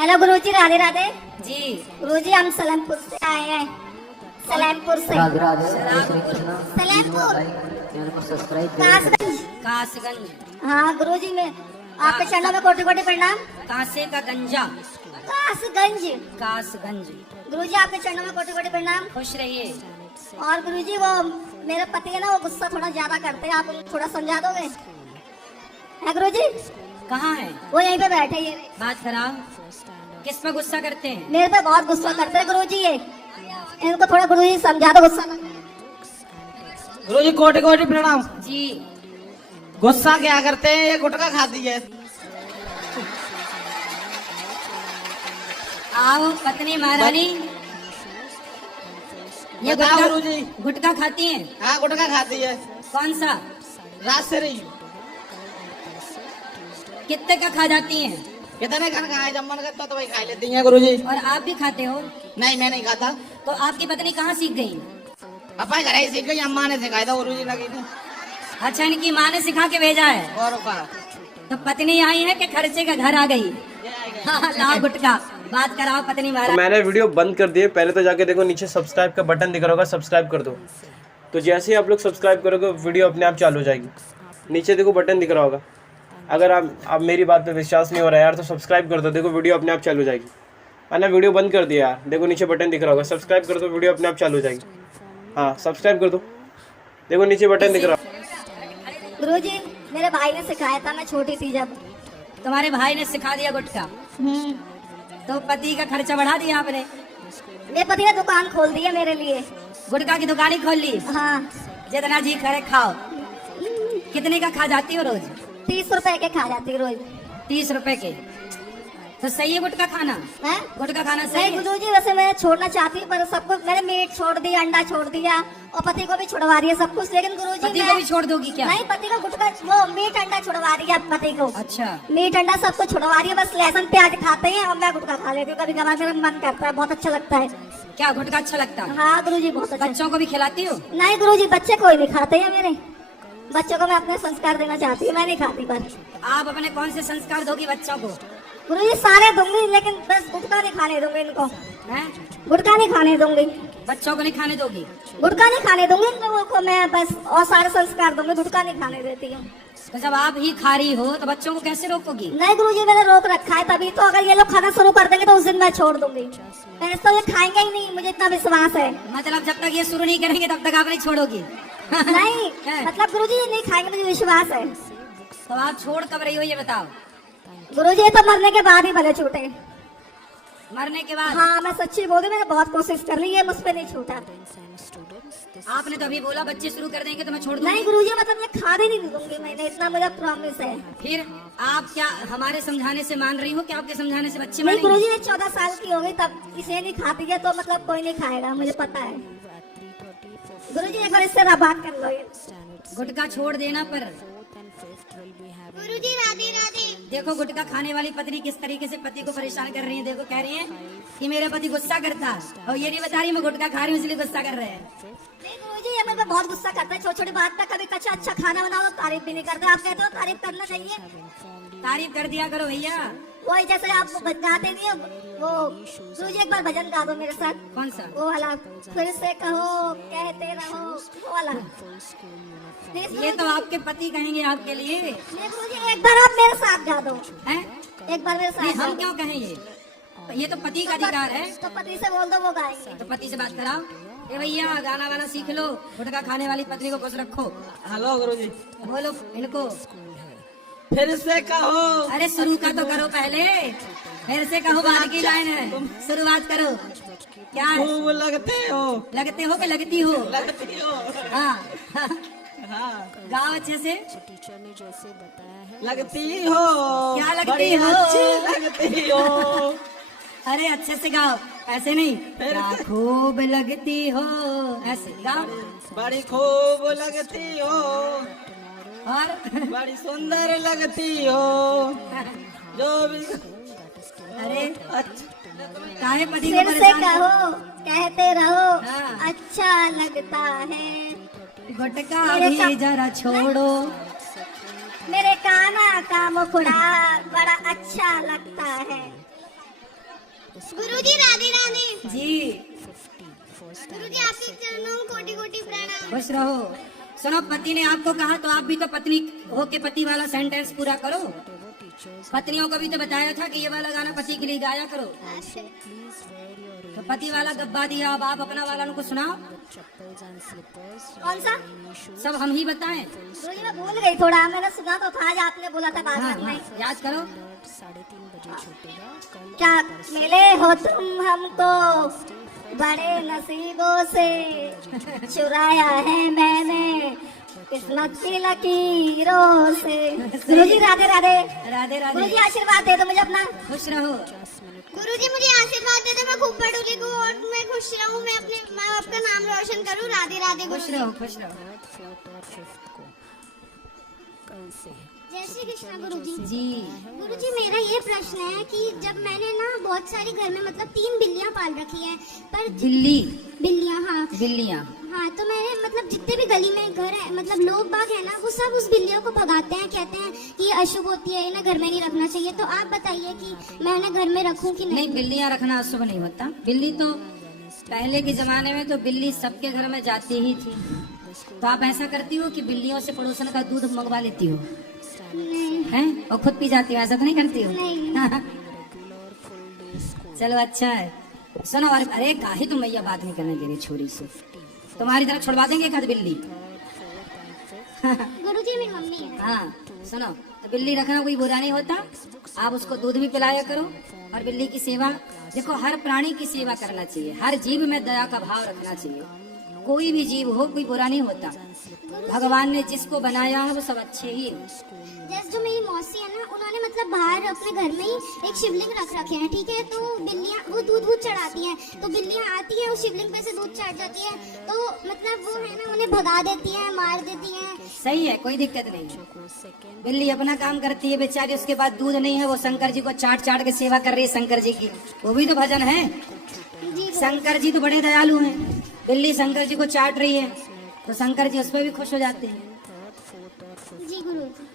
Hello गुरुजी, राधे राधे जी। गुरुजी, हम सलेमपुर से आए हैं। सलेमपुर से। राधे राधे, जय श्री कृष्ण। सलेमपुर, चैनल को सब्सक्राइब कासगंज। कासगंज। हाँ गुरुजी, मैं आपके चरणों में कोटि कोटि प्रणाम। कासे का गंजा। कासगंज। कासगंज। गुरुजी, आपके चरणों में कोटि कोटि प्रणाम। खुश रहिए। और गुरुजी, वो मेरे पति है ना, वो गुस्सा थोड़ा ज्यादा करते हैं, आप उनको थोड़ा समझा दोगे? है गुरुजी? कहाँ है? वो यहीं पे बैठे ये। बात कराओ। किस पे गुस्सा करते हैं? मेरे पे बहुत गुस्सा करते हैं गुरुजी ये। इनको थोड़ा गुरुजी समझा दो गुस्सा। गुरुजी कोटि कोटि प्रणाम। जी। गुस्सा क्या करते हैं, ये गुटखा खाती है। आओ पत्नी महारानी। ये बताओ गुटखा गुरुजी। गुटखा खाती हैं? हाँ, गुटखा खाती है। कौन सा? राजश्री। कितने का खा जाती हैं? कितने खान खाए, जब मन करता तो वही खा लेती हैं गुरुजी। और आप भी खाते हो? नहीं, मैं नहीं खाता। तो आपकी पत्नी कहाँ सीख गई? पापा घर ही सीख गई, अम्मा ने सिखाया था गुरुजी लगी थी। अच्छा, इनकी माँ ने सिखा के भेजा है। और का तो पत्नी आई है कि खर्चे का घर आ गई? हाँ, लाओ गुटखा। बात कराओ पत्नी महाराज। मैंने वीडियो बंद कर दिए। पहले तो जाके देखो, नीचे सब्सक्राइब का बटन दिख रहा होगा, सब्सक्राइब कर दो। तो जैसे ही आप लोग सब्सक्राइब करोगे, वीडियो अपने आप चालू हो जाएगी। नीचे देखो बटन दिख रहा होगा। अगर आप मेरी बात पे विश्वास नहीं हो रहा है यार, तो सब्सक्राइब कर दो। देखो वीडियो अपने आप चालू हो जाएगी। मैंने वीडियो बंद कर दिया यार, देखो नीचे बटन दिख रहा होगा, सब्सक्राइब कर दो, वीडियो अपने आप चालू हो जाएगी। हाँ, सब्सक्राइब कर दो, देखो नीचे बटन दिख रहा है। गुरुजी, मेरे भाई ने सिखाया था, मैं छोटी थी जब। तुम्हारे भाई ने सिखा दिया गुटखा? तो पति का खर्चा बढ़ा दिया आपने? मेरे पति ने दुकान खोल दी है मेरे लिए। गुटखा की दुकान ही खोल ली? हाँ। जितना जी करे खाओ। कितने का खा जाती हो रोज? 30 रुपए के खा जाती रोज। 30 रुपए के? तो सही है गुटखा खाना? है? गुटखा खाना सही नहीं है? गुरुजी, वैसे मैं छोड़ना चाहती हूँ, पर सबको मैंने मीट छोड़ दिया, अंडा छोड़ दिया, और पति को भी छुड़वा रही है सब कुछ। लेकिन गुरुजी, पति को भी छोड़ दोगी क्या? नहीं, पति का गुटखा, वो मीट अंडा छुड़वा रही है पति को। अच्छा। मीट अंडा सबको छुड़वा रही है, बस लहसुन प्याज खाते हैं और मैं गुटखा खा लेती हूँ। कभी कभार मेरा मन करता है, बहुत अच्छा लगता है। क्या गुटखा अच्छा लगता है? हाँ गुरुजी, बहुत अच्छा। बच्चों को भी खिलाती हो? नहीं गुरुजी, बच्चे कोई नहीं खाते हैं मेरे। बच्चों को मैं अपने संस्कार देना चाहती हूँ, मैं नहीं खाती। पर आप अपने कौन से संस्कार दोगी बच्चों को? गुरुजी सारे दूंगी, लेकिन बस गुटखा नहीं खाने दूंगी इनको। हैं? गुटखा नहीं खाने दूंगी। बच्चों को नहीं खाने दोगी? गुटखा नहीं खाने दूंगी इन लोगों को मैं, बस और सारे संस्कार दूंगी, गुटखा नहीं खाने देती हूँ। तो जब आप ही खा रही हो तो बच्चों को कैसे रोकोगी? नहीं गुरुजी, मैंने रोक रखा है तभी तो। अगर ये लोग खाना शुरू कर देंगे तो उस दिन मैं छोड़ दूंगी। मैंने तो ये खाएंगे ही नहीं, मुझे इतना विश्वास है। मतलब जब तक ये शुरू नहीं करेंगे तब तक आप नहीं छोड़ोगी? नहीं है? मतलब गुरुजी ये नहीं खाएंगे, मुझे विश्वास है। तो आप छोड़ कब रही हो ये बताओ? गुरुजी, ये तो मरने के बाद ही भले छूटे। मरने के बाद? हाँ, मैं सच्ची बोल रही हूँ, मैंने बहुत कोशिश कर ली, ये मुझ पे नहीं छूटा। आपने तो अभी बोला बच्चे शुरू कर देंगे तो मैं छोड़ दूंगी। नहीं गुरुजी, मतलब ये खाने नहीं दूंगी मैंने, इतना मेरा प्रॉमिस है। फिर आप क्या हमारे समझाने से मान रही हो कि आपके समझाने से बच्चे नहीं मानेंगे? गुरुजी, ये 14 साल की हो गई तब इसे नहीं खाती है, तो मतलब कोई नहीं खाएगा, मुझे पता है। गुरुजी एक बार इससे बात कर लो। गुटखा छोड़ देना पर। गुरुजी राधे राधे। देखो गुटखा खाने वाली पत्नी किस तरीके से पति को परेशान कर रही है। देखो कह रही है कि मेरा पति गुस्सा करता, और ये नहीं बता रही मैं गुटखा खा रही हूँ इसलिए गुस्सा कर रहे हैं। नहीं गुरुजी, ये मेरे पे बहुत गुस्सा करता है, छोटी छोटी बात तक। कभी अच्छा अच्छा खाना बनाओ तो तारीफ भी नहीं करते। आप कहते हो तारीफ करना चाहिए, तारीफ कर दिया करो भैया। वही जैसे आप गाते नहीं हो वो। गुरुजी एक बार भजन गा दो मेरे साथ। कौन सा? वो वाला, फिर से कहो कहते रहो, वो वाला। ये तो आपके पति कहेंगे आपके लिए। नहीं गुरुजी, एक बार आप मेरे साथ गा दो। हैं? एक बार मेरे नहीं, साथ हम गा क्यों कहें? ये तो पति का अधिकार है। दो। तो पति से बोल दो, वो गाएंगे। तो पति से बात कराओ। ए भैया गाना वाना सीख लो, गुटखा खाने वाली पत्नी को खुश रखो। हेलो गुरुजी। बोलो इनको। फिर से कहो। अरे शुरू का तो करो पहले, फिर से कहो बाद की लाइन है। शुरुआत करो। क्या है? खूब लगते हो। लगते हो कि लगती हो? लगती हो। हाँ हाँ, गाओ अच्छे से। लगती हो। क्या लगती बड़ी हो? अच्छी लगती हो। अरे अच्छे से गाओ, ऐसे नहीं। फिर क्या खूब लगती हो, ऐसे गाओ। बड़ी खूब लगती हो, और बड़ी सुंदर लगती हो, जो भी। अरे अच्छा, काहे पति को फिर से परेशान कहो कहते रहो, हाँ। अच्छा लगता है। गुटखा मेरे भी जरा छोड़ो। मेरे काना का मुखड़ा बड़ा अच्छा लगता है। गुरुजी राधे राधे। जी गुरुजी आपके चरणों में कोटि कोटि प्रणाम। खुश रहो। सुनो, पति ने आपको कहा तो आप भी तो पत्नी होके पति वाला सेंटेंस पूरा करो। पत्नियों को भी तो बताया था कि ये वाला गाना पति के लिए गाया करो। तो पति वाला गब्बा दिया, अब आप अपना वाला उनको सुनाओ। कौन सा? सब हम ही बताएं। गुरुजी मैं भूल गई थोड़ा, मैंने सुना तो था, आज आपने बोला था हाँ, बात में। याद करो। क्या मिले हो तुम हमको बड़े नसीबों से, चुराया है मैंने किस्मत की लकीरों से। गुरुजी राधे राधे। राधे राधे। गुरुजी आशीर्वाद दे दो मुझे अपना। खुश रहो। गुरुजी मुझे आशीर्वाद दे दो, मैं खूब पढ़ू लिखूं और मैं खुश रहूं, मैं अपने माँ बाप का नाम रोशन करूं। राधे राधे खुश गुरुजी। रहो, खुश रहो। जय श्री कृष्ण गुरुजी। जी गुरुजी मेरा ये प्रश्न है कि जब मैंने ना बहुत सारी घर में मतलब 3 बिल्लियां पाल रखी हैं, पर बिल्लियां हाँ बिल्लियां हाँ, तो मैंने मतलब जितने भी गली में घर है मतलब लोग बाग है ना, वो सब उस बिल्लियों को भगाते हैं, कहते हैं कि ये अशुभ होती है, इन्हें घर में नहीं रखना चाहिए। तो आप बताइए कि मैं उन्हें घर में रखूं कि नहीं, नहीं? बिल्लियां रखना अशुभ नहीं होता। बिल्ली तो पहले के जमाने में तो बिल्ली सबके घर में जाती ही थी। तो आप ऐसा करती हो कि बिल्लियों से पड़ोसन का दूध मंगवा लेती हो नहीं हैं और खुद पी जाती हो, ऐसा तो नहीं करती हो? नहीं। चलो अच्छा है। सुनो, अरे काहे तुम मैया बात नहीं करने दे रही छोरी से, तुम्हारी तरफ छुड़वा देंगे एक आध बिल्ली। गुरुजी मेरी मम्मी है। हाँ सुनो, तो बिल्ली रखना कोई बुरा नहीं होता। आप उसको दूध भी पिलाया करो और बिल्ली की सेवा। देखो, हर प्राणी की सेवा करना चाहिए, हर जीव में दया का भाव रखना चाहिए। कोई भी जीव हो, कोई बुरा नहीं होता। भगवान ने जिसको बनाया है वो सब अच्छे ही है। जैसे जो मेरी मौसी है ना, उन्होंने मतलब बाहर अपने घर में ही एक शिवलिंग रख रखे हैं, ठीक है? तो बिल्लियां वो दूध चढ़ाती हैं, तो बिल्लियां आती हैं उस शिवलिंग पे से दूध चढ़ जाती है, तो मतलब वो है ना उन्हें भगा देती हैं, मार देती हैं। सही है, कोई दिक्कत नहीं। बिल्ली अपना काम करती है बेचारी, उसके बाद दूध नहीं है, वो शंकर जी को चाट चाट के सेवा कर रही है शंकर जी की। वो भी तो भजन है। जी शंकर जी तो बड़े दयालु हैं। बिल्ली शंकर जी को चाट रही है तो शंकर जी उस पर भी खुश हो जाते हैं। जी गुरुजी।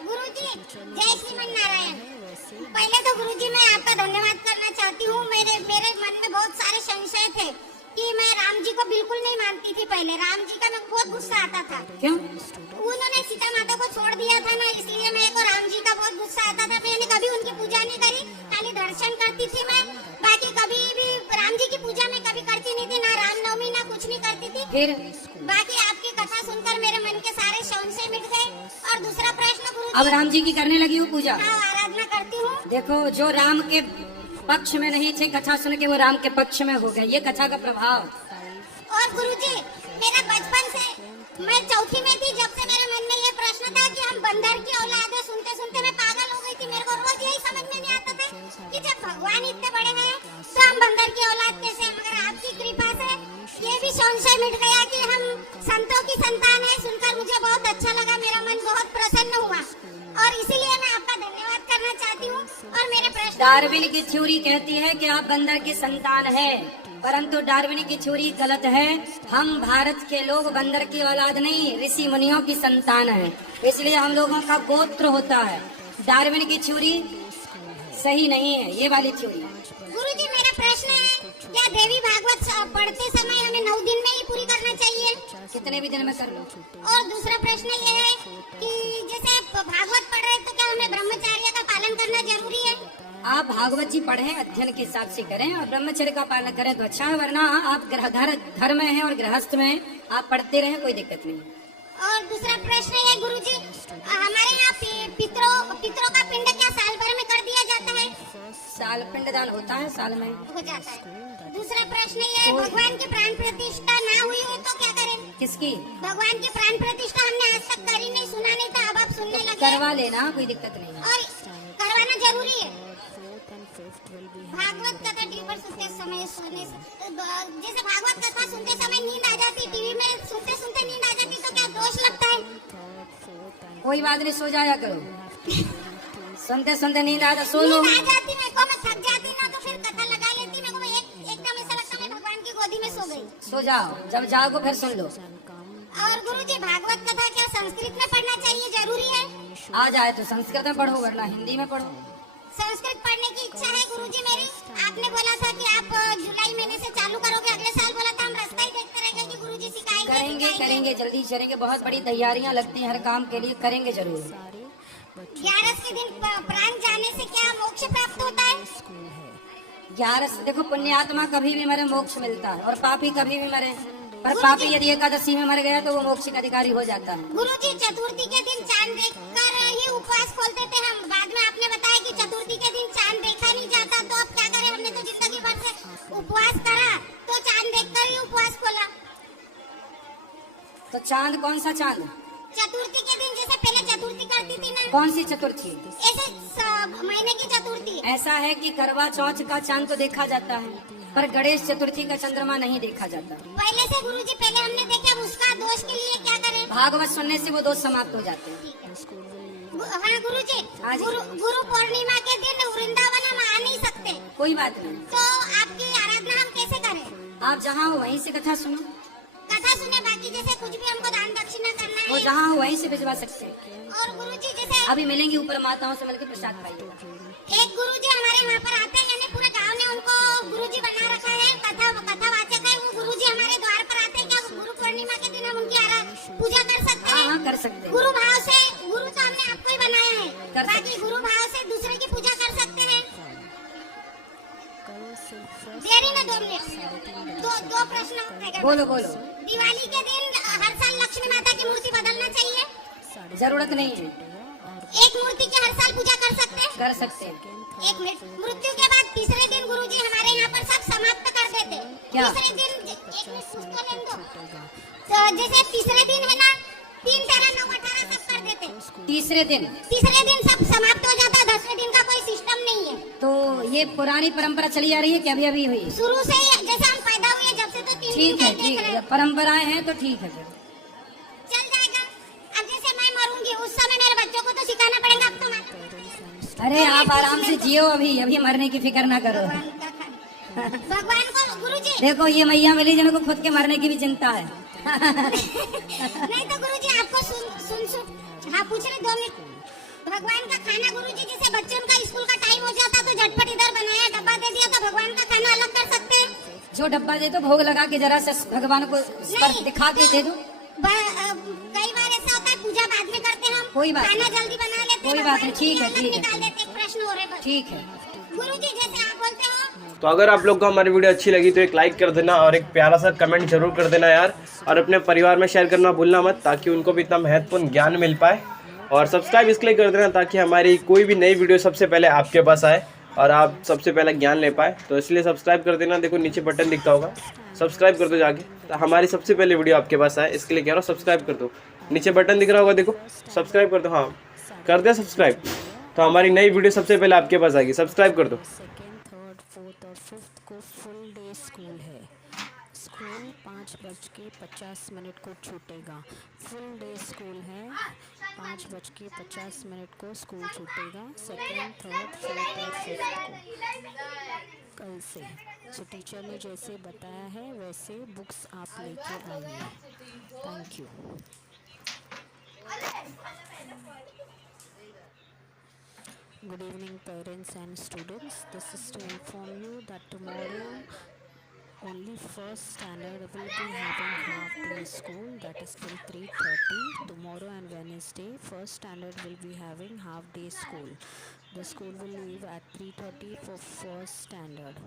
गुरुजी जय श्रीमन नारायण। पहले तो गुरुजी मैं आपका धन्यवाद करना चाहती हूँ। मेरे मन में बहुत सारे संशय थे कि मैं राम जी को बिल्कुल नहीं मानती थी। पहले राम जी का मेरे को बहुत गुस्सा आता था। क्यों? उन्होंने सीता माता को छोड़ दिया था ना, इसलिए मेरे को राम जी का बहुत गुस्सा आता था। मैंने कभी उनकी पूजा नहीं करी, खाली दर्शन करती थी मैं। बाकी कभी भी राम जी की पूजा में कभी करती नहीं थी, ना रामनवमी ना कुछ नहीं करती थी। फिर बाकी आपकी कथा सुनकर मेरे मन के सारे संशय मिट गए। और दूसरा प्रश्न गुरुजी। अब राम जी की करने लगी हूँ पूजा। हाँ, आराधना करती हूँ। देखो, जो राम के पक्ष में नहीं थे, कथा सुन के वो राम के पक्ष में हो गए। ये कथा का प्रभाव। और गुरुजी मेरा बचपन से, मैं चौथी में थी जब से मेरे मन में ये प्रश्न था कि हम बंदर की औलाद है। सुनते सुनते मैं पागल हो गई थी। मेरे को रोज यही समझ में नहीं आता था कि जब भगवान इतने बड़े हैं तो हम बंदर की औलाद कैसे हैं? मगर आपकी कृपा से ये भी संशय मिट गया कि हम संतों की संतान है। सुनकर मुझे बहुत अच्छा लगा, मेरा मन बहुत प्रसन्न हुआ और इसीलिए मैं आपका धन्यवाद करना चाहती हूँ। और मेरे प्रश्न, डार्विन की थ्योरी कहती है कि आप बंदर की संतान है, परंतु डार्विन की थ्योरी गलत है। हम भारत के लोग बंदर की औलाद नहीं, ऋषि मुनियों की संतान है, इसलिए हम लोगों का गोत्र होता है। डार्विन की थ्योरी सही नहीं है, ये वाली थ्योरी। गुरुजी मेरा प्रश्न है, क्या देवी भागवत पढ़ते समय हमें 9 दिन में ही पूरी करना चाहिए? कितने भी दिन में कर लो। और दूसरा प्रश्न ये है कि जैसे भागवत पढ़ रहे हैं तो क्या हमें ब्रह्मचर्य का पालन करना जरूरी है? आप भागवत जी पढ़ें, अध्ययन के हिसाब से करें और ब्रह्मचर्य का पालन करें तो अच्छा है, वरना आप घर में हैं और गृहस्थ में आप पढ़ते रहें, कोई दिक्कत नहीं। और दूसरा प्रश्न है गुरुजी, हमारे यहाँ पितरों का पिंड क्या साल भर में कर दिया जाता है? साल पिंडदान होता है, साल में हो जाता है। दूसरा प्रश्न ये है, भगवान की प्राण प्रतिष्ठा ना हुई हो तो क्या करें? किसकी? भगवान की प्राण प्रतिष्ठा हमने आज तक करी नहीं, सुना नहीं था, अब आप सुनने लगे। करवा लेना, कोई दिक्कत नहीं। और करवाना जरूरी है। भागवत कथा टीवी पर सुनते समय सोने से, जैसे भागवत कथा सुनते समय नींद आ जाती, टीवी में सुनते सुनते नींद आ जाती, तो क्या दोष लगता है? कोई बात नहीं, सो जाया करो। सुनते सुनते नींद आता, सो लो। नींद आ जाती मेरे को, मैं थक जाती ना तो फिर कथा लगा लेती, मेरे को मैं एकदम ऐसा लगता मैं भगवान की गोदी में सो गई। सो जाओ, जब जाओगे फिर सुन लो। और गुरुजी भागवत कथा क्या संस्कृत में पढ़ना चाहिए, जरूरी है? आ जाए तो संस्कृत में पढ़ो, वरना हिंदी में पढ़ो। संस्कृत पढ़ने की इच्छा है गुरुजी। गुरुजी मेरी आपने बोला था कि आप जुलाई महीने से चालू करोगे, अगले साल बोला था हम रास्ता ही देखते रहेंगे कि गुरुजी सिखाएंगे करेंगे सिखाएंगे। करेंगे जल्दी करेंगे, बहुत बड़ी तैयारियां लगती हैं हर काम के लिए, करेंगे जरूर। 11 के दिन प्राण जाने से क्या मोक्ष प्राप्त होता है? 11 देखो, पुण्यात्मा कभी भी मरे मोक्ष मिलता है, और पापी कभी भी मरे, पर पापी यदि एकादशी में मर गया तो वो मोक्ष का अधिकारी हो जाता है। गुरुजी चतुर्थी के दिन चांद देखकर ही उपवास खोलते थे हम, बाद में आपने बताया कि चतुर्थी के दिन चांद देखा नहीं जाता, तो अब क्या करें? हमने तो जिंदगी भर से उपवास करा तो चांद देखकर ही उपवास खोला। तो चांद कौन सा चांद? चतुर्थी के दिन, जैसे पहले चतुर्थी करती थी ना, कौन सी चतुर्थी? ऐसे महीने की चतुर्थी। ऐसा है कि करवा चौथ का चांद तो देखा जाता है, पर गणेश चतुर्थी का चंद्रमा नहीं देखा जाता। पहले से गुरुजी पहले हमने देखा, उसका दोष के लिए क्या करें? भागवत सुनने से वो दोष समाप्त हो जाते हैं। हाँ गुरुजी, हाँ जी। गुरु पूर्णिमा के दिन वृंदावन हम आ नहीं सकते, कोई बात नहीं, तो आपकी आराधना हम कैसे करें? आप जहाँ हो वहीं से कथा सुनो, कथा सुने, बाकी जैसे कुछ भी हमको दान दक्षिणा करना वो है। जहाँ हो वहीं से भिजवा सकते हैं। और गुरुजी जैसे अभी मिलेंगे ऊपर माताओं से मिलकर प्रसाद पाइएगा। एक गुरुजी हमारे यहाँ पर आते हैं, यानी पूरे गांव ने उनको गुरुजी बना रखा है, कथा वाचक है वो गुरुजी हमारे द्वार पर आते हैं। क्या गुरु पूर्णिमा के दिन हम उनकी पूजा कर सकते हाँ हैं? हाँ कर सकते हैं। गुरु भाव से, गुरु तो हमने आपको ही बनाया है, कर सकते बाकी गुरु भाव से दूसरे की पूजा कर सकते हैं। देरी ना 2 मिनट, दो प्रश्न उठेगा। बोलो बोलो। दिवाली के दिन हर साल लक्ष्मी माता की मूर्ति बदलना चाहिए? जरूरत नहीं है, एक मूर्ति की हर साल पूजा कर सकते हैं? कर सकते हैं। 1 मिनट, मृत्यु के बाद तीसरे दिन गुरुजी हमारे यहाँ पर सब समाप्त कर देते हैं। क्या? तीसरे दिन 1 मिनट पूछ तो लेने दो। तो जैसे तीसरे दिन है ना, 3, 13, 9, 18 सब कर देते हैं। तीसरे दिन सब समाप्त हो जाता है, 10वें दिन का कोई सिस्टम नहीं है। तो ये पुरानी परंपरा चली आ रही है कि अभी अभी हुई? शुरू से ही जैसे हम पैदा हुए जब से, तो 3 दिन ठीक का है, ही ठीक देख रहे है, हैं। परंपराएं हैं तो ठीक है फिर। चल जाएगा। अब जैसे मैं मरूंगी उस समय मेरे बच्चों को तो सिखाना पड़ेगा। अब तो मैं अरे आप आराम से जियो, अभी अभी मरने की फिक्र ना करो। भगवान को गुरुजी देखो ये मैया मिली जिनको खुद के मरने की भी चिंता है। नहीं तो गुरुजी आपको सुन हाँ पूछ रहे 2 मिनट। भगवान का खाना गुरुजी, जैसे बच्चों का स्कूल का टाइम हो जाता तो झटपट इधर बनाया डब्बा दे दिया, तो भगवान का खाना अलग कर सकते हैं? जो डब्बा दे दो भोग लगा के जरा से भगवान को स्पर्श दिखा के दे दो। कई बार ऐसा होता है पूजा बाद में करते हैं हम, कोई बात खाना नहीं। जल्दी बना लेते हैं, कोई बात नहीं, भगवान ठीक है, के लिए अलग ठीक है। निकाल देते हैं। प्रश्न हो रहे बस। ठीक है। गुरुजी जैसे आप बोलते हो, तो अगर आप लोग को हमारी वीडियो अच्छी लगी तो एक लाइक कर देना और एक प्यारा सा कमेंट जरूर कर देना यार, और अपने परिवार में शेयर करना भूलना मत, ताकि उनको भी इतना महत्वपूर्ण ज्ञान मिल पाए। और सब्सक्राइब इसलिए कर देना ताकि हमारी कोई भी नई वीडियो सबसे पहले आपके पास आए और आप सबसे पहले ज्ञान ले पाए। तो इसलिए सब्सक्राइब कर देना, देखो नीचे बटन दिखता होगा, सब्सक्राइब कर दो जाके, तो हमारी सबसे पहले वीडियो आपके पास आए, इसके लिए कह रहा हूँ सब्सक्राइब कर दो। नीचे बटन दिख रहा होगा, देखो सब्सक्राइब कर दो। हाँ कर दे सब्सक्राइब, तो हमारी नई वीडियो सबसे पहले आपके पास आएगी। सब्सक्राइब कर दो। 2nd, 3rd, 4th और 5th को फुल डे स्कूल है। स्कूल 5:50 को छूटेगा। फुल डे स्कूल है, 5:50 को स्कूल छूटेगा। 2nd, 3rd, 4th और 5th को कल से। तो टीचर ने जैसे बताया है वैसे बुक्स आप लेके आइए। Thank you. Good evening parents and students. This is to inform you that tomorrow only first standard will be having half day school, that is till 3:30. Tomorrow and Wednesday first standard will be having half day school. The school will leave at 3:30 for first standard.